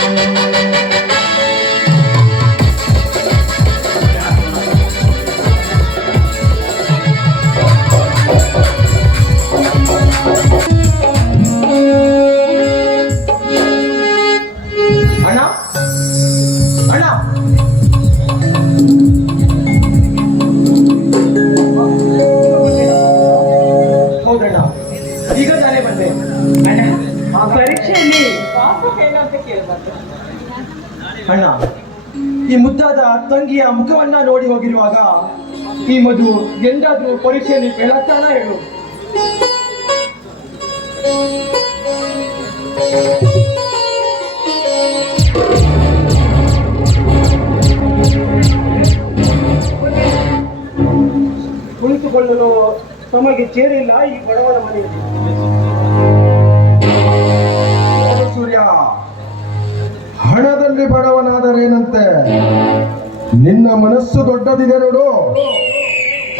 ಅಣ್ಣ ಅಣ್ಣ ಈ ಮುದ್ದಾದ ತಂಗಿಯ ಮುಖವನ್ನ ನೋಡಿ ಹೋಗಿರುವಾಗ ಈ ಮಧು ಎಂದಾದ್ರೂ ಪರೀಕ್ಷೆಯಲ್ಲಿ ಬೆಳತ್ತಾನ ಹೇಳು. ಕುಳಿತುಕೊಳ್ಳಲು ತಮಗೆ ಚೇರಿಲ್ಲ ಈ ಬಡವನ ಮನೆಯಲ್ಲಿ. ಸೂರ್ಯ ಹಣದಲ್ಲಿ ಬಡವನಾದರೇನಂತೆ? ನಿನ್ನ ಮನಸ್ಸು ದೊಡ್ಡದಿದೆ ನೋಡು.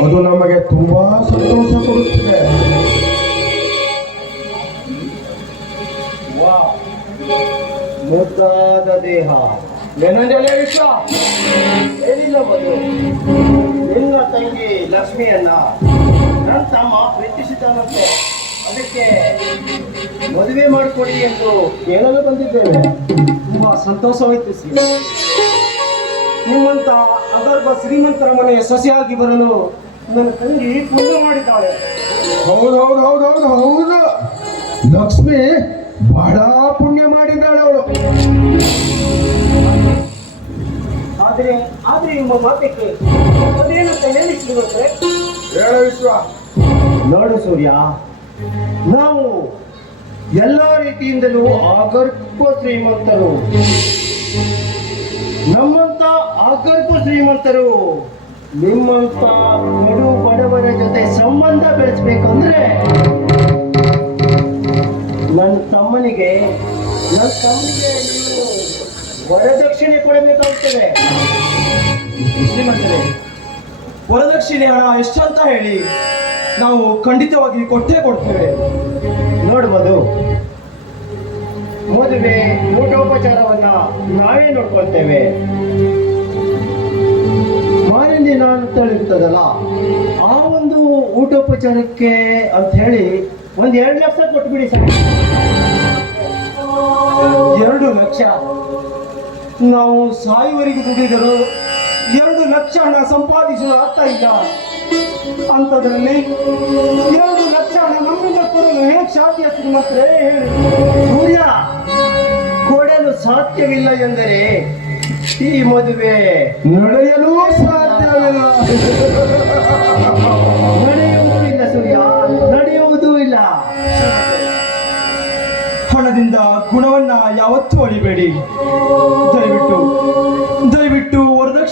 ಅದು ನಮಗೆ ತುಂಬಾ ಸಂತೋಷ ಕೊಡುತ್ತಿದೆ. ಮುದ್ದಾದ ದೇಹ. ನೆನಂಜಲೆ ವಿಶ್ವ. ಏನಿಲ್ಲ ಮಧು ನಿನ್ನ ತಂಗಿ ಲಕ್ಷ್ಮಿಯನ್ನ ನನ್ನ ತಮ್ಮ ಪ್ರೀತಿಸಿದ್ದಾನಂತೆ. ಅದಕ್ಕೆ ಮದುವೆ ಮಾಡಿಕೊಡಿ ಎಂದು ಕೇಳಲು ಬಂದಿದ್ದೇವೆ. ತುಂಬಾ ಸಂತೋಷವಾಯಿತು ಶ್ರೀ ನಿಮ್ಮಂತ ಅದರ್ಭ ಶ್ರೀಮಂತರ ಮನೆಯ ಸಸಿಯಾಗಿ ಬರಲು ನನ್ನ ತಂಗಿ ಪುಣ್ಯ ಮಾಡಿದ್ದಾಳೆ. ಹೌದು ಹೌದು ಹೌದು ಹೌದು ಹೌದು. ಲಕ್ಷ್ಮಿ ಬಹಳ ಪುಣ್ಯ ಮಾಡಿದ್ದಾಳೆ ಅವಳು. ಆದರೆ ಆದ್ರೆ ನಿಮ್ಮ ಮಾತಕ್ಕೆ ಅದೇನಂತ ಹೇಳಿ ಶ್ರೀಮಂತರೆ ಹೇಳ ವಿಶ್ವ. ನೋಡು ಸೂರ್ಯ ನಾವು ಎಲ್ಲ ರೀತಿಯಿಂದಲೂ ಆಗರ್ಭ ಶ್ರೀಮಂತರು. ನಮ್ಮಂತ ಆಗರ್ಭ ಶ್ರೀಮಂತರು ನಿಮ್ಮಂತ ಕಡು ಬಡವರ ಜೊತೆ ಸಂಬಂಧ ಬೆಳೆಸ್ಬೇಕಂದ್ರೆ ನನ್ನ ತಮ್ಮನಿಗೆ ನನ್ನ ತಮ್ಮನಿಗೆ ವರದಕ್ಷಿಣೆ ಕೊಡಬೇಕಾಗ್ತದೆ. ಶ್ರೀಮಂತರೇ, ವರದಕ್ಷಿಣೆ ಹಣ ಎಷ್ಟಂತ ಹೇಳಿ. ನಾವು ಖಂಡಿತವಾಗಿ ಕೊಟ್ಟೇ ಕೊಡ್ತೇವೆ. ನೋಡ್ಬೋದು ಮದುವೆ ಊಟೋಪಚಾರವನ್ನ ನಾವೇ ನೋಡ್ಕೊಳ್ತೇವೆ. ಮಾರನೇ ದಿನ ಅಂತ ಹೇಳಿರ್ತದಲ್ಲ ಆ ಒಂದು ಊಟೋಪಚಾರಕ್ಕೆ ಅಂತ ಹೇಳಿ ಒಂದ್ ಎರಡು ಲಕ್ಷ ಕೊಟ್ಬಿಡಿ ಸರ್ ಎರಡು ಲಕ್ಷ? ನಾವು ಸಾಯುವರೆಗೂ ದುಡಿದರು ಎರಡು ಲಕ್ಷ ಹಣ ಸಂಪಾದಿಸಲು ಆಗ್ತಾ ಇಲ್ಲ ಅಂತದ್ರಲ್ಲಿ ಎರಡು ಲಕ್ಷ ಹಣ ನಮ್ಮಿಂದ ಕೊಡಲು ಹೇಗೆ ಸಾಧ್ಯ ಮಾತ್ರ ಹೇಳಿ. ಸೂರ್ಯ ಕೊಡಲು ಸಾಧ್ಯವಿಲ್ಲ ಎಂದರೆ ಈ ಮದುವೆ ನಡೆಯಲು ಸಾಧ್ಯವಿಲ್ಲ. ನಡೆಯುವುದಿಲ್ಲ ಸೂರ್ಯ ನಡೆಯುವುದೂ ಇಲ್ಲ. ಹಣದಿಂದ ಗುಣವನ್ನ ಯಾವತ್ತೂ ಅಳಿಬೇಡಿ. ದಯವಿಟ್ಟು ದಯವಿಟ್ಟು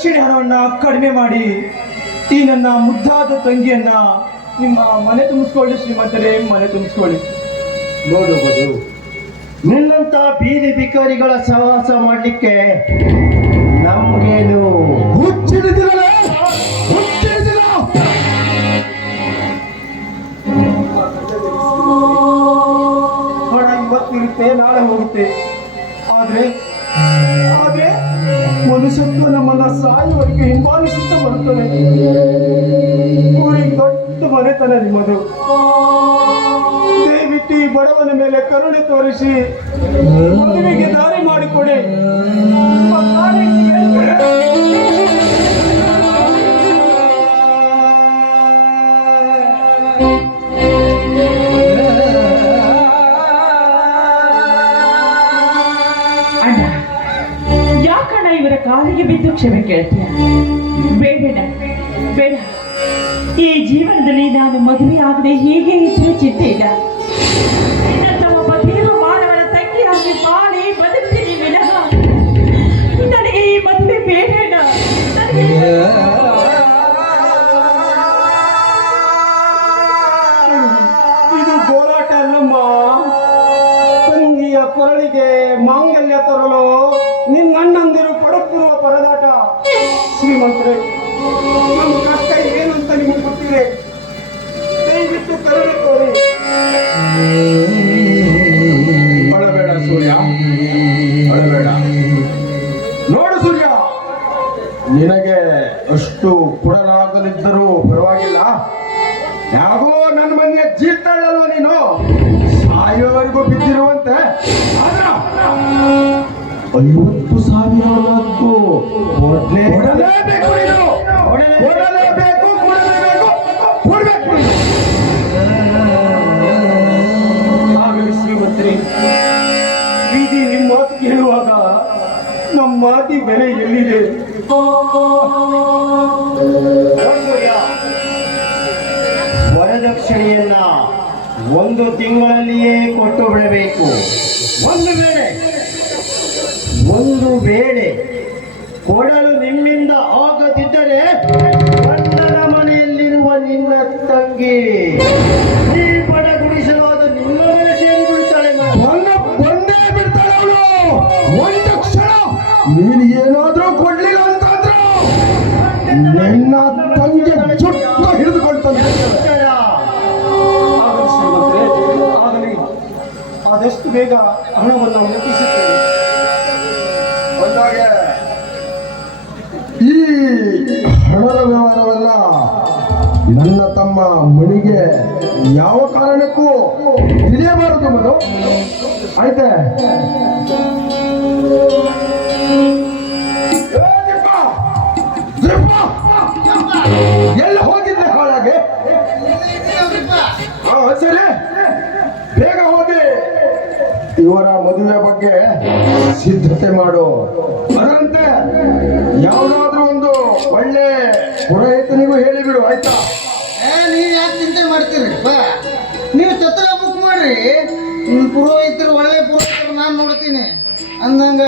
ವರದಕ್ಷಿಣೆ ಹಣವನ್ನ ಕಡಿಮೆ ಮಾಡಿ ಈ ನನ್ನ ಮುದ್ದಾದ ತಂಗಿಯನ್ನ ನಿಮ್ಮ ಮನೆ ತುಂಬಿಸ್ಕೊಳ್ಳಿ ಶ್ರೀಮಂತರೇ ಮನೆ ತುಂಬಿಸ್ಕೊಳ್ಳಿ. ನೋಡಬಹುದು ನಿನ್ನಂತ ಬೀದಿ ಬಿಕಾರಿಗಳ ಸಹವಾಸ ಮಾಡಲಿಕ್ಕೆ ನಮ್ಗೇನು ಹುಚ್ಚಿಡಿದಿರಲ್ಲ ಇವತ್ತಿರುತ್ತೆ ನಾಳೆ ಹೋಗುತ್ತೆ. ಆದ್ರೆ ಮನುಷ್ಯತ್ವ ನಮ್ಮನ್ನ ಸಾಯುವರೆಗೆ ಹಿಂಬಾಲಿಸುತ್ತಾ ಬರುತ್ತದೆ ಊರಿಗೆ ದೊಡ್ಡ ಮನೆತನ ನಿಮ್ಮದು. ದಯವಿಟ್ಟು ಈ ಬಡವನ ಮೇಲೆ ಕರುಣೆ ತೋರಿಸಿ ಮದುವೆಗೆ ದಾರಿ ಮಾಡಿಕೊಡಿ. ಇವರ ಕಾಲಿಗೆ ಬಿದ್ದು ಕ್ಷಮೆ ಕೇಳ್ತೀಯ? ಬೇಡ ಬೇಡ. ಈ ಜೀವನದಲ್ಲಿ ನಾನು ಮದುವೆ ಆಗದೆ ಹೀಗೆ ಇದ್ರೆ ಚಿಂತೆ ಇಲ್ಲ. ತಮ್ಮ ಮಾನವನ ತಂಗಿಯಾಗಿ ಬಾಳಿ ಬದುಕ್ತೀನಿ ವಿನಃ. ನನಗೆ ಈ ಮದುವೆ ಬೇಡ ಸಾಯೋವರೆಗೂ ಬಿದ್ದಿರುವಂತೆ. ಐವತ್ತು ಸಾವಿರ ಮತ್ತು ಶ್ರೀಮಂತರೇ ಬೀದಿ ನಿಮ್ಮ ಮಾತು ಕೇಳುವಾಗ ನಮ್ಮ ಮಾತಿ ಬೆಲೆ ಎಲ್ಲಿದೆ? ವರದಕ್ಷಿಣೆಯನ್ನ ಒಂದು ತಿಂಗಳಲ್ಲಿಯೇ ಕೊಟ್ಟು ಬಿಡಬೇಕು. ಒಂದು ವೇಳೆ ಒಂದು ವೇಳೆ ಕೊಡಲು ನಿಮ್ಮಿಂದ ಆಗದಿದ್ದರೆ ಮನೆಯಲ್ಲಿರುವ ನಿನ್ನ ತಂಗಿ ಬೇಗ ಹಣವನ್ನು ಮುಟ್ಟಿಸುತ್ತೇನೆ. ಬಂದಾಗ ಈ ಹಣದ ವ್ಯವಹಾರವಲ್ಲ ನನ್ನ ತಮ್ಮ ಮಣಿಗೆ ಯಾವ ಕಾರಣಕ್ಕೂ ತಿಳಿಯಬಾರದು ಮನು. ಆಯ್ತೆ? ಎಲ್ಲ ಹೋಗಿದ್ದೆ ಹಾಳಾಗೆ? ಸರಿ ಇವರ ಮದುವೆ ಬಗ್ಗೆ ಸಿದ್ಧತೆ ಮಾಡು. ಅದರಂತೆ ಯಾವುದಾದ್ರೂ ಒಂದು ಒಳ್ಳೆ ಪುರೋಹಿತನಿಗೂ ಹೇಳಿಬಿಡು ಆಯ್ತಾ? ಏ ನೀವ್ ಯಾಕೆ ಚಿಂತೆ ಮಾಡ್ತೀರಿ? ಬಾ. ನೀವು ಛತ್ರ ಬುಕ್ ಮಾಡ್ರಿ. ಪುರೋಹಿತರು ಒಳ್ಳೆ ಪುರೋಹಿತರು ನಾನು ನೋಡ್ತೀನಿ. ಅಂದಂಗ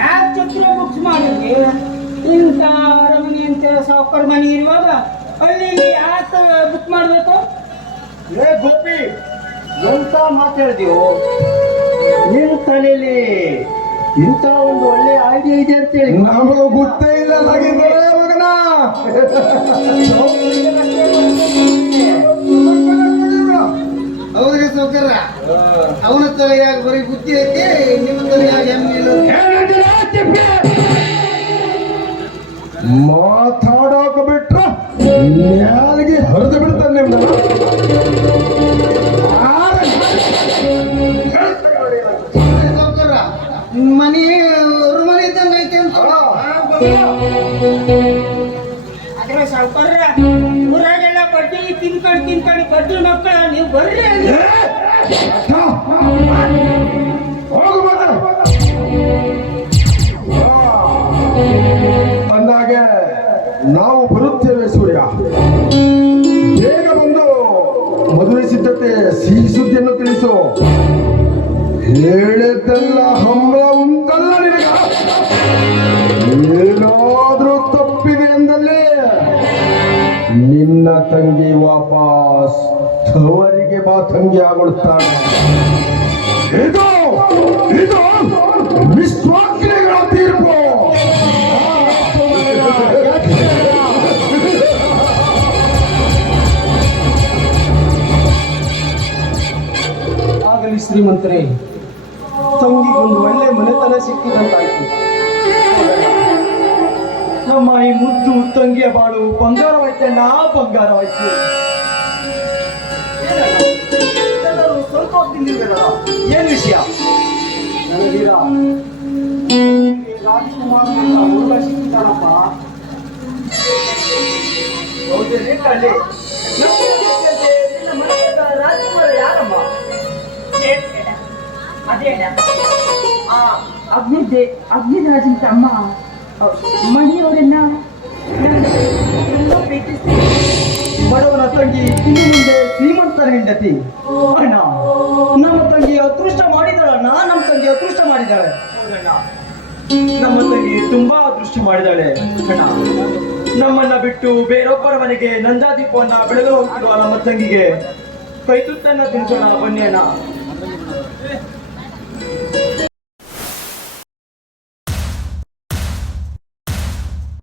ಯಾಕೆ ಛತ್ರ ಬುಕ್ ಮಾಡಿದ್ರಿ? ಇಂಥ ಅರಮನೆ ಅಂತ ಸಾವುಕಾರ ಮನೆ ಇರುವಾಗ ಅಲ್ಲಿ ಯಾಕೆ ಬುಕ್ ಮಾಡ್ಬೇಕು? ಏ ಗೋಪಿ ಎಂತ ಮಾತಾಡ್ದೀವೋ ನಿಮ್ ತಲೆಯಲ್ಲಿ ಇಂಥ ಒಂದು ಒಳ್ಳೆ ಐಡಿಯಾ ಇದೆ ಅಂತ ಹೇಳಿ ನಮಗೂ ಗೊತ್ತೇ ಇಲ್ಲ ಹಾಗಿದ್ದರೆ ಮಗನ. ಅವ್ರಿಗೆ ಸೌಕರ್ಯ? ಅವನ ತಲೆಯಾಗಿ ಬರೀ ಬುದ್ಧಿ ಐತಿ ನಿಮ್ಮ ತಲೆಯಾಗಿ ಹೆಮ್ಮೆ ಇಲ್ಲ? ಮಾತಾಡೋಕೆ ಬಿಟ್ರ ಹರಿದು ಬಿಡ್ತಾನೆ ನಿಮ್ದು ಸಾವುಕಾರ ಊರಾಗೆಲ್ಲ ಬಡ್ಡಿ ತಿನ್ಕೊಂಡು ತಿನ್ಕೊಂಡು ಬಡ್ಡಿ ಮಕ್ಕಳ ನೀವು ಬರ್ರಿ ತಂಗಿ ವಾಪಸ್. ತವರಿಗೆ ಬಾ ತಂಗಿ ಆಗುತ್ತಾನೆ. ಇದು ಇದು ವಿಶ್ವಾಗ್ನಿಗಳ ತೀರ್ಪು. ಆಗಲಿ ಶ್ರೀಮಂತರೇ, ತಂಗಿಗೊಂದು ಒಳ್ಳೆ ಮನೆತನ ಸಿಕ್ಕಿದಂತಾಯ್ತು. ಈ ಮುದ್ದು ತಂಗಿಯ ಬಾಳು ಬಂಗಾರವಾಯ್ತಣ್ಣ ಬಂಗಾರವಾಯ್ತು. ಏನ್ ವಿಷಯ? ರಾಜ್ಕುಮಾರ್ ಹುಡುಗ ಸಿಕ್ಕಿದ್ದಾನಪ್ಪ. ರಾಜ್ಕುಮಾರ ಯಾರಮ್ಮ ಅಗ್ನಿದೆ ಅಗ್ನಿರಾಜನ್ ತಮ್ಮ ಮಣಿಯವರನ್ನ ಬಡವನ ತಂಗಿ ಇನ್ನು ಮುಂದೆ ಶ್ರೀಮಂತರ ಹೆಂಡತಿ. ಅಣ್ಣ, ನಮ್ಮ ತಂಗಿ ಅದೃಷ್ಟ ಮಾಡಿದಾಳಣ್ಣ ನಮ್ಮ ತಂಗಿ ಅದೃಷ್ಟ ಮಾಡಿದಾಳೆ. ನಮ್ಮ ತಂಗಿ ತುಂಬಾ ಅದೃಷ್ಟ ಮಾಡಿದಾಳೆ, ಅಣ್ಣ. ನಮ್ಮನ್ನ ಬಿಟ್ಟು ಬೇರೊಬ್ಬರ ಮನೆಗೆ ನಂದಾದೀಪವನ್ನ ಬೆಳೆದು ಹೋಗ್ತಿರುವ ನಮ್ಮ ತಂಗಿಗೆ ಕೈತುತ್ತನ್ನ ತಿನ್ಸೋಣ ಬನ್ನಿ, ಅಣ್ಣ.